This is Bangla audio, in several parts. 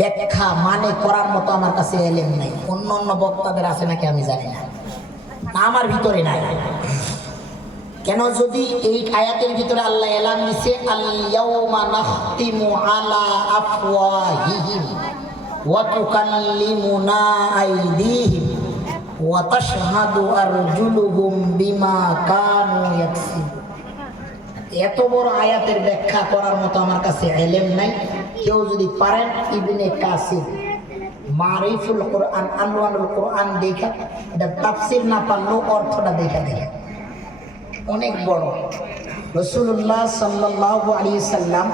ব্যাখ্যা মানে করার মতো আমার কাছে এলেম নাই। অন্য অন্য বক্তাদের আছে নাকি আমি জানি না, আমার ভিতরে নাই। কেন? যদি এই আয়াতের ভিতরে আল্লাহ এলান দিছে আল ইয়াউমা নাখতিমু আলা আফওয়াহিহিম ওয়া তুকাল্লিমুনা আইদিহিম ওয়া তাশহাদু আরজুলুহুম বিমা কানু ইয়াকসিবুন। এত বড় আয়াতের ব্যাখ্যা করার মতো আমার কাছে ইলম নাই। কেউ যদি পারেন ইবনে কাসির মারিফুল কোরআন আনওয়ারুল কোরআন দেখা, এটা তাফসীর না পারলেও অর্থটা দেখা দেখে অনেক বড়। রাসূলুল্লাহ সাল্লাল্লাহু আলাইহি সাল্লাম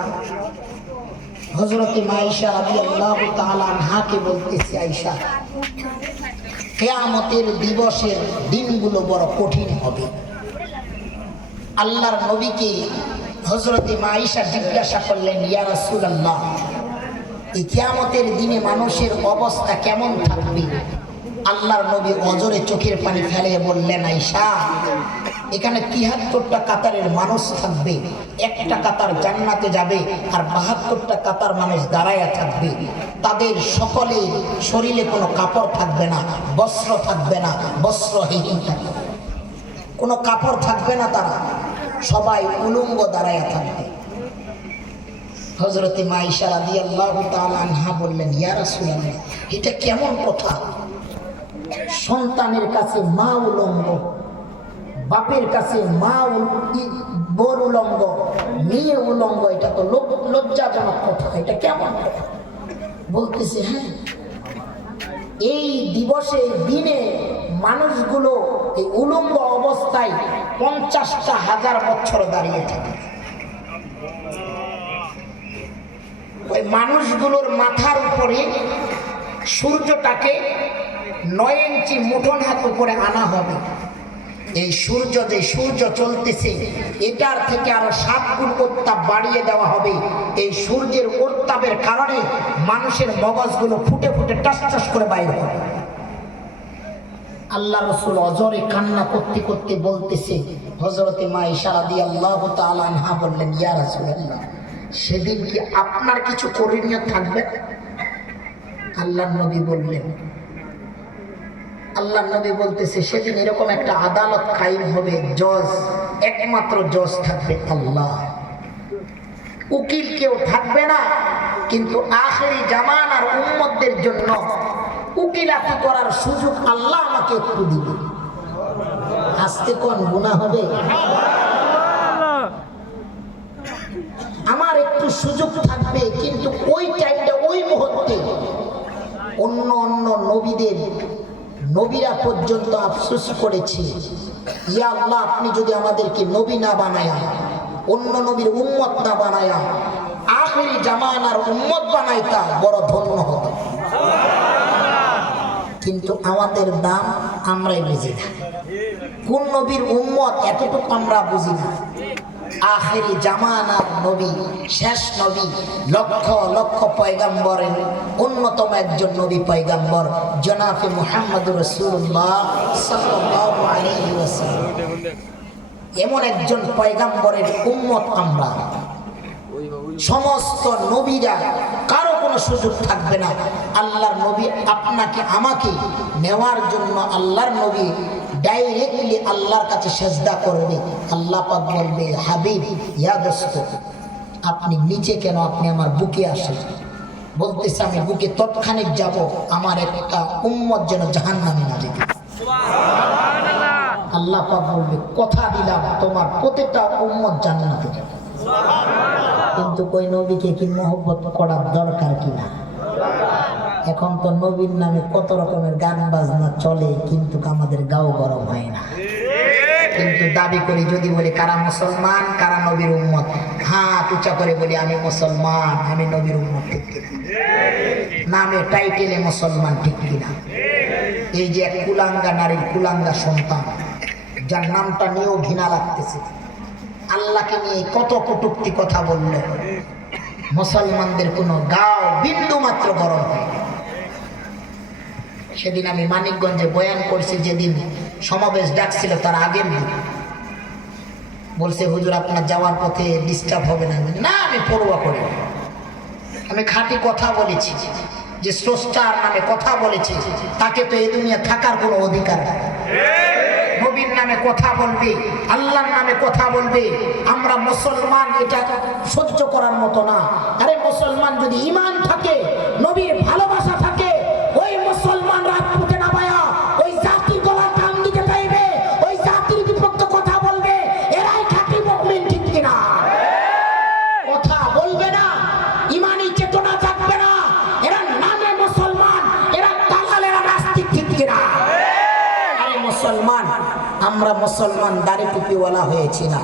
হযরত আয়েশা রাদিয়াল্লাহু তাআলা আনহাকে বলতেছে, আয়েশা, কিয়ামতের দিবসের দিনগুলো বড় কঠিন হবে। আল্লাহর নবীকে হযরত আয়েশা জিজ্ঞাসা করলেন, ইয়া রাসূলুল্লাহ, এই কিয়ামতের দিনে মানুষের অবস্থা কেমন থাকবে? আল্লাহর নবী অজরে চোখের পানি ফেলে বললেন, আয়েশা, এখানে ৭৩টা কাতারের মানুষ থাকবে, একটা কাতার জান্নাতে যাবে আর ৭২টা কাতার মানুষ দাঁড়ায়া থাকবে। তাদের সকলের শরীরে কোনো কাপড় থাকবে না, বস্ত্র থাকবে না, বস্ত্রহীন থাকবে, কোনো কাপড় থাকবে না, তারা সবাই উলঙ্গ দাঁড়ায়া থাকবে। হযরত আয়েশা রাদিয়াল্লাহু তাআলা আনহা বললেন, ইয়া রাসূলুল্লাহ, এটা কেমন কথা? সন্তানের কাছে মা উলঙ্গ, বাপের কাছে মা বোর উলঙ্গ, মেয়ে উলঙ্গ, এটা তো লজ্জাজনক কথা, এটা কেমন কথা? বলতেছে, হ্যাঁ, এই দিবসে দিনে মানুষগুলো এই উলঙ্গ অবস্থায় ৫০,০০০ বছর দাঁড়িয়ে থাকে। ওই মানুষগুলোর মাথার উপরে সূর্যটাকে ৯ ইঞ্চি মুঠোন হাত উপরে আনা হবে। এই সূর্য, যে সূর্য চলতেছে, এটার থেকে আরো ৭ গুণ উত্তাপ বাড়িয়ে দেওয়া হবে। এই সূর্যের উত্তাপের কারণে মানুষের মগজগুলো ফুটে ফুটে টাস টাস করে বাইরে হবে। আল্লাহ রাসূল অজরে কান্না করতে করতে বলতেছে, হযরত আয়েশা রাদিয়াল্লাহু তাআলা আনহা বললেন, ইয়া রাসূলুল্লাহ, সেদিন কি আপনার কিছু করণীয় থাকবে? আল্লাহর নবী বললেন, আল্লাহর নবী বলতেছে, সেদিন এরকম একটা আদালত কায়েম হবে, জজ, একমাত্র জজ থাকবে আল্লাহ, উকিল কেউ থাকবে না। কিন্তু আখেরি জামানার উম্মতদের জন্য উকিলাতি করার সুযোগ আল্লাহ আমাকে একটু দিবে। আস্তে কোন গুনাহ হবে? আমার একটু সুযোগ থাকবে, কিন্তু ওই টাইমটা, ওই মুহূর্তে অন্য অন্য নবীরা পর্যন্ত আফসোস করেছে, ইয়া আল্লাহ, আপনি যদি আমাদেরকে নবী না বানায়া, অন্য নবীর উম্মত না বানায়া, আখেরি জামানার উম্মত বানাইতা, বড় ধন্য হতো। কিন্তু আমাদের দাম আমরাই বুঝি না, কোন নবীর উম্মত এতটুকু আমরা বুঝি না। আখেরি জামানার নবী, শেষ নবী, লক্ষ লক্ষ পয়গাম্বরের অন্যতম একজন নবী পয়গাম্বর জনাবে মুহাম্মদুর রাসূলুল্লাহ সাল্লাল্লাহু আলাইহি ওয়াসাল্লাম, এমন একজন পয়গাম্বরের উম্মত আমরা। সমস্ত নবীরা কারো কোনো সুযোগ থাকবে না। আল্লাহর নবী আপনাকে আমাকে নেওয়ার জন্য আল্লাহর নবী ডাইরেক্টলি আল্লাহর কাছে সেজদা করবে। আল্লাহ পাক বলবে, হাবিব, ইয়া দোস্ত, আপনি নিচে কেন, আপনি আমার বুকে আসেন। বলতেছে, আমি বুকে তৎক্ষণিক যাব, আমার একটা উম্মত যেন জাহান্নামে না যেতে। আল্লাহ পাক বলবে, কথা দিলাম তোমার প্রত্যেকটা উম্মত জান্নাতে যাবে। কিন্তু কই নবীকে কি মহব্বত করার দরকার কিনা? এখন তো নবীর নামে কত রকমের গান বাজনা চলে, কিন্তু আমাদের গাও গরম হয় না। কিন্তু দাবি করি যদি বলি কারা মুসলমান, কারা নবীর উম্মত, হাত উঁচা করে বলি আমি মুসলমান, আমি নবীর উম্মত, ঠিক কিনা? নামে টাইটেলে মুসলমান, ঠিক কিনা? এই যে এক কুলাঙ্গা নারীর কুলাঙ্গা সন্তান, যার নামটা নিয়েও ঘৃণা লাগতেছে, আল্লাহকে নিয়ে কত কটূক্তি কথা বলল, মুসলমানদের কোনো গাও বিন্দু মাত্র গরম হয়। সেদিন আমি মানিকগঞ্জে বয়ান করছি, যেদিন সমাবেশ ডাকছিল তার আগের দিন, বলছে হুজুর আপনার যাওয়ার পথে ডিস্টার্ব হবে না? না, আমি পরোয়া করি। আমি খাঁটি কথা বলেছি, যে স্রষ্টার নামে কথা বলেছে তাকে তো এই দুনিয়া থাকার কোনো অধিকার নেই। নবীর নামে কথা বলবে, আল্লাহর নামে কথা বলবে, আমরা মুসলমান, এটা সহ্য করার মতো না। আরে মুসলমান যদি ঈমান থাকে, নবীর ভালোবাসা থাকে, ওই মুসলমান রাজপথে নামায়া ওই জাতির গলা টান দিতে চাইবে, ওই জাতির বিপক্ষে কথা বলবে, এরাই খাঁটি মুমিন, ঠিক কিনা? কথা বলবে না, ঈমানি চেতনা থাকবে না, এরা নামে মুসলমান, এরা দালালেরা নাস্তিক, ঠিক কিনা? আরে মুসলমান, আমরা মুসলমান দাড়ি টুপিওয়ালা হয়েছি না,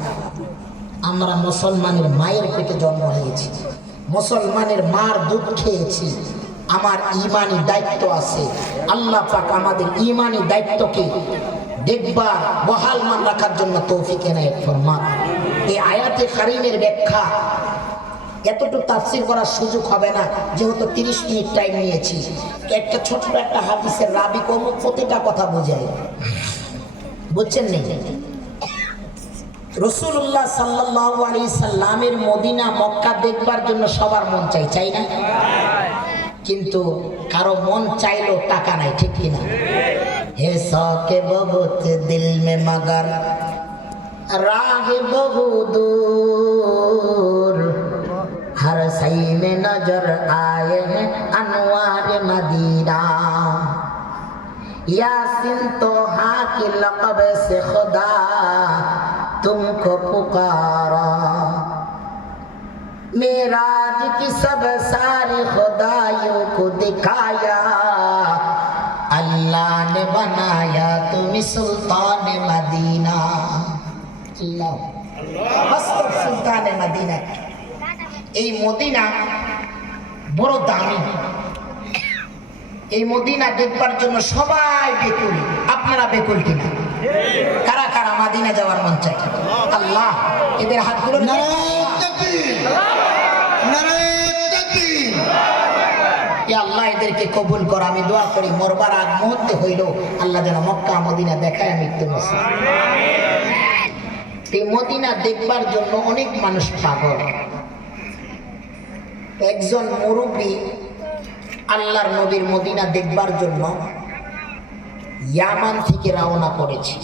আমরা মুসলমানের মায়ের পেটে জন্ম হয়েছি, মুসলমানের মার দুধ খেয়েছি। আমার ঈমানি দায়িত্ব আছে। আল্লাহ পাক আমাদের ঈমানি দায়িত্বকে দেখবার বহালমান রাখার জন্য তৌফিক এনায়েত ফরমান। এই আয়াতে কারিমের ব্যাখ্যা এতটুকু তাফসীর করার সুযোগ হবে না, যেহেতু 30 মিনিট টাইম নিয়েছি। একটা ছোট্ট একটা হাদিসের রাবি কম প্রতিটা কথা বোঝায়, বুঝছেন নি? রাসূলুল্লাহ সাল্লাল্লাহু আলাইহি সাল্লামের মদিনা মক্কা দেখবার জন্য সবার মন চাই, চাই না? কিন্তু কারো মন চাইলেও টাকা নাই, ঠিক কিনা? হে শৌকে বহুত দিল মে মগর রাহ বহু দূর हर सही में नजर आए हैं अनवार मदीना यासिन तो हाँ की लक़ब से खुदा तुमको पुकारा मेराज की सब सारी खुदाइयों को दिखाया अल्लाह ने बनाया तुम्हें सुल्तान मदीना। अल्लाह मस्त सुल्तान मदीना। এই মদিনা বড় দামি, এই মদিনা দেখবার জন্য সবাই বেকুল। আপনারা বেকুল কিনা? কারা কারা মদিনা যাওয়ার মন চায়? আল্লাহ এদের হাতগুলো আল্লাহ এদেরকে কবুল কর। আমি দোয়া করি মরবার আগ মুহূর্তে হইল আল্লাহ যেন মক্কা মদিনা দেখায় মৃত্যু নসিব। এই মদিনা দেখবার জন্য অনেক মানুষ পাগল। একজন মুরব্বী আল্লাহর নবীর মদিনা দেখবার জন্য ইয়ামান থেকে রওনা করেছে।